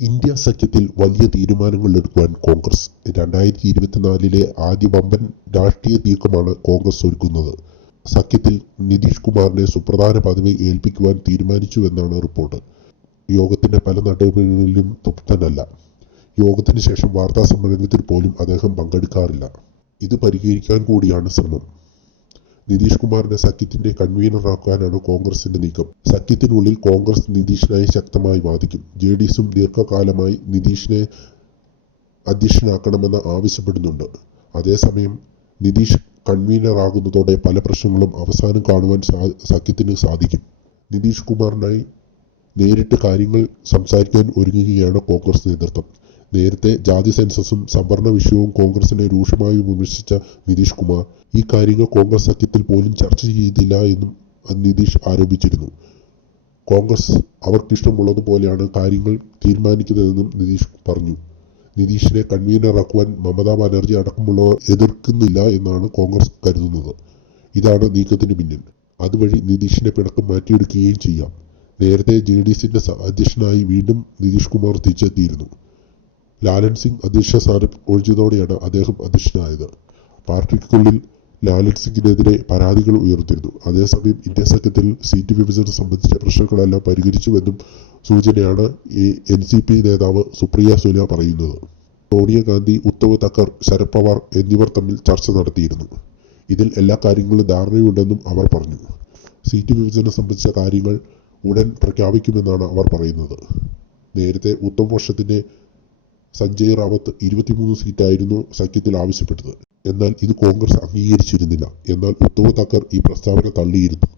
India സഖ്യത്തിൽ വലിയ തീരുമാനങ്ങൾ എടുക്കുവാൻ കോൺഗ്രസ് 2024 ആദ്യ വമ്പൻ രാഷ്ട്രീയ നീക്കമാണ് കോൺഗ്രസ് ഒരുക്കുന്നത്. സഖ്യത്തിൽ നിതീഷ് കുമാറിനെ സുപ്രധാന പദവി ഏൽപ്പിക്കുവാൻ തീരുമാനിച്ചുവെന്നാണ് റിപ്പോർട്ട്. യോഗത്തിന്റെ പല നടപടികളിലും തൃപ്തനല്ല. യോഗത്തിന് ശേഷം വാർത്താ സമ്മേളനത്തിൽ പോലും അദ്ദേഹം പങ്കെടുക്കാറില്ല. ഇത് പരിഹരിക്കാൻ കൂടിയാണ് ശ്രമം. നിതീഷ് കുമാറിനെ സഖ്യത്തിന്റെ കൺവീനറാക്കാനാണ് കോൺഗ്രസിന്റെ നീക്കം. സഖ്യത്തിനുള്ളിൽ കോൺഗ്രസ് നിതീഷിനായി ശക്തമായി വാദിക്കും. ജെഡിഎസും ദീർഘകാലമായി നിതീഷിനെ അധ്യക്ഷനാക്കണമെന്ന് ആവശ്യപ്പെടുന്നുണ്ട്. അതേസമയം നിതീഷ് കൺവീനറാകുന്നതോടെ പല പ്രശ്നങ്ങളും അവസാനം കാണുവാൻ സഖ്യത്തിന് സാധിക്കും. നിതീഷ് കുമാറിനായി നേരിട്ട് കാര്യങ്ങൾ സംസാരിക്കാൻ ഒരുങ്ങുകയാണ് കോൺഗ്രസ് നേതൃത്വം. നേരത്തെ ജാതി സെൻസസും സംവരണ വിഷയവും കോൺഗ്രസിനെ രൂക്ഷമായി വിമർശിച്ച നിതീഷ് കുമാർ ഈ കാര്യങ്ങൾ കോൺഗ്രസ് സഖ്യത്തിൽ പോലും ചർച്ച ചെയ്തില്ല എന്നും നിതീഷ് ആരോപിച്ചിരുന്നു. കോൺഗ്രസ് അവർക്കിഷ്ടമുള്ളതുപോലെയാണ് കാര്യങ്ങൾ തീരുമാനിക്കുന്നതെന്നും നിതീഷ് പറഞ്ഞു. നിതീഷിനെ കൺവീനറാക്കുവാൻ മമതാ ബാനർജി അടക്കമുള്ളവർ എതിർക്കുന്നില്ല എന്നാണ് കോൺഗ്രസ് കരുതുന്നത്. ഇതാണ് നീക്കത്തിന് പിന്നിൽ. അതുവഴി നിതീഷിന്റെ പിണക്കം മാറ്റിയെടുക്കുകയും ചെയ്യാം. നേരത്തെ ജെഡിഎസിന്റെ അധ്യക്ഷനായി വീണ്ടും നിതീഷ് കുമാർ തിരിച്ചെത്തിയിരുന്നു. ലാലൻ സിംഗ് അധ്യക്ഷ സ്ഥാനം ഒഴിഞ്ഞതോടെയാണ് അദ്ദേഹം അധ്യക്ഷനായത്. പാർട്ടിക്കുള്ളിൽ ലാലൻ സിംഗിനെതിരെ പരാതികൾ ഉയർന്നിരുന്നു. അതേസമയം ഇന്ത്യ സഖ്യത്തിൽ സീറ്റ് വിഭജനം സംബന്ധിച്ച പ്രശ്നങ്ങളെല്ലാം പരിഹരിച്ചുവെന്നും സൂചനയാണ് NCP നേതാവ് സുപ്രിയ സുലെ പറയുന്നത്. സോണിയാഗാന്ധി, ഉദ്ധവ് താക്കർ, ശരത് പവാർ എന്നിവർ തമ്മിൽ ചർച്ച നടത്തിയിരുന്നു. ഇതിൽ എല്ലാ കാര്യങ്ങളും ധാരണയുണ്ടെന്നും അവർ പറഞ്ഞു. സീറ്റ് വിഭജനം സംബന്ധിച്ച കാര്യങ്ങൾ ഉടൻ പ്രഖ്യാപിക്കുമെന്നാണ് അവർ പറയുന്നത്. നേരത്തെ ഉത്തം പക്ഷത്തിന്റെ സഞ്ജയ് റാവത്ത് 23 സീറ്റായിരുന്നു സഖ്യത്തിൽ ആവശ്യപ്പെട്ടത്. എന്നാൽ ഇത് കോൺഗ്രസ് അംഗീകരിച്ചിരുന്നില്ല. എന്നാൽ ഉദ്ധവ് താക്കർ ഈ പ്രസ്താവന തള്ളിയിരുന്നു.